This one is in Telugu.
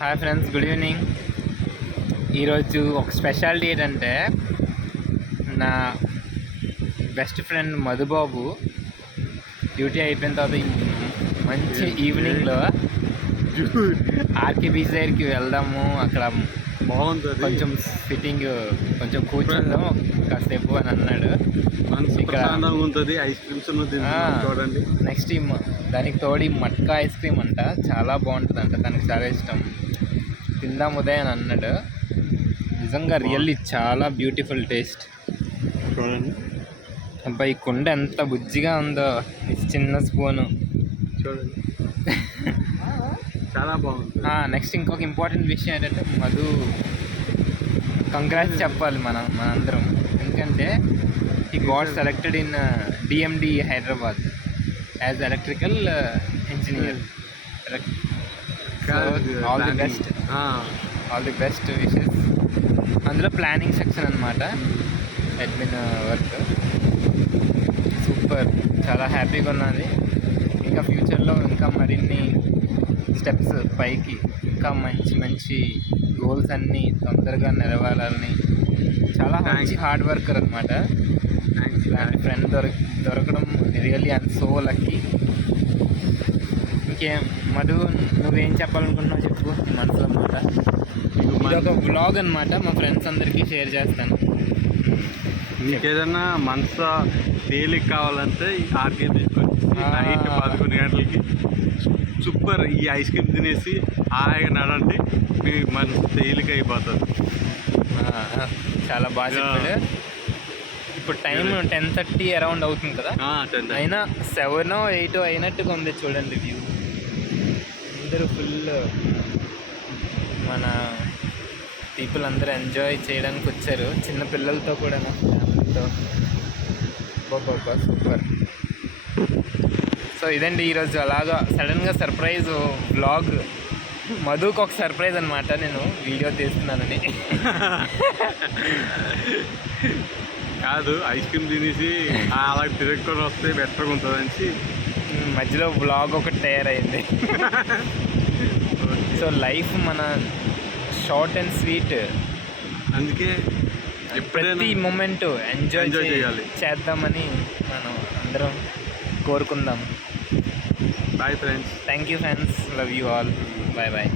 Hi friends, good evening. ఈరోజు ఒక స్పెషాలిటీ ఏంటంటే నా బెస్ట్ ఫ్రెండ్ మధుబాబు డ్యూటీ అయిపోయిన తర్వాత మంచి ఈవినింగ్లో ఆర్కే బీచ్ దగ్గరికి వెళ్దాము. అక్కడ బాగుంటుంది, కొంచెం ఫిట్టింగ్, కొంచెం కూర్చుందాం కాసేపు అని అన్నాడు. ఇక్కడ ఉంటుంది. ఐస్ క్రీమ్స్ చూడండి. నెక్స్ట్ దానికి తోడి మట్కా ఐస్ క్రీమ్ అంట, చాలా బాగుంటుంది అంట, తనకి చాలా ఇష్టం. తిందాం ఉదయ్ అని అన్నాడు. నిజంగా రియల్లీ చాలా బ్యూటిఫుల్ టేస్ట్. చూడండి అబ్బాయి, కుండ ఎంత బుజ్జిగా ఉందో, చిన్న స్పూను చూడండి, చాలా బాగుంది. నెక్స్ట్ ఇంకొక ఇంపార్టెంట్ విషయం ఏంటంటే మధు కంగ్రాట్స్ చెప్పాలి మనందరం. ఎందుకంటే he got selected in DMD Hyderabad as electrical engineer. All the best wishes. అందులో ప్లానింగ్ సెక్షన్ అనమాట, అడ్మిన్ వర్క్. సూపర్, చాలా హ్యాపీగా ఉన్నది. ఇంకా ఫ్యూచర్లో ఇంకా మరిన్ని స్టెప్స్ పైకి, ఇంకా మంచి మంచి గోల్స్ అన్నీ తొందరగా నెరవేరాలని. చాలా మంచి హార్డ్ వర్కర్ అనమాట. ఇలాంటి ఫ్రెండ్ దొరకడం రియల్లీ ఐఎమ్ సో లక్కీ. ఇంకేం మధు, నువ్వేం చెప్పాలనుకుంటున్నావు చెప్పు, మనసులో అన్నమాట. ఇదొక బ్లాగ్ అనమాట, మా ఫ్రెండ్స్ అందరికీ షేర్ చేస్తాను. మీకు ఏదన్నా మనసు తేలిక కావాలంటే ఆర్కే తీసుకొచ్చి నైట్ 11 గంటలకి సూపర్ ఈ ఐస్ క్రీమ్ తినేసి హాయిగా నడండి, మీ మనసు తేలిక అయిపోతుంది. చాలా బాగా చెప్పాడు. ఇప్పుడు టైం 10:30 అరౌండ్ అవుతుంది కదా, అయినా 7 or 8 అయినట్టుగా ఉంది. చూడండి వ్యూ, అందరూ ఫుల్ మన పీపుల్ అందరూ ఎంజాయ్ చేయడానికి వచ్చారు, చిన్న పిల్లలతో కూడా, ఫ్యామిలీతో. బాబా సూపర్. సో ఇదండి ఈరోజు అలాగా సడన్గా సర్ప్రైజ్ వ్లాగ్. మధుకు ఒక సర్ప్రైజ్ అనమాట, నేను వీడియో తీస్తున్నానని. కాదు, ఐస్ క్రీమ్ తినేసి అలా తిరగకొని వస్తే బెటర్గా ఉంటుందని మధ్యలో వ్లాగ్ ఒకటి తయారైంది. సో లైఫ్ మన షార్ట్ అండ్ స్వీట్, అందుకే ప్రతి మూమెంట్ ఎంజాయ్ చేద్దామని మనం అందరం కోరుకుందాం. Bye friends. Thank you friends, love you all. Bye bye.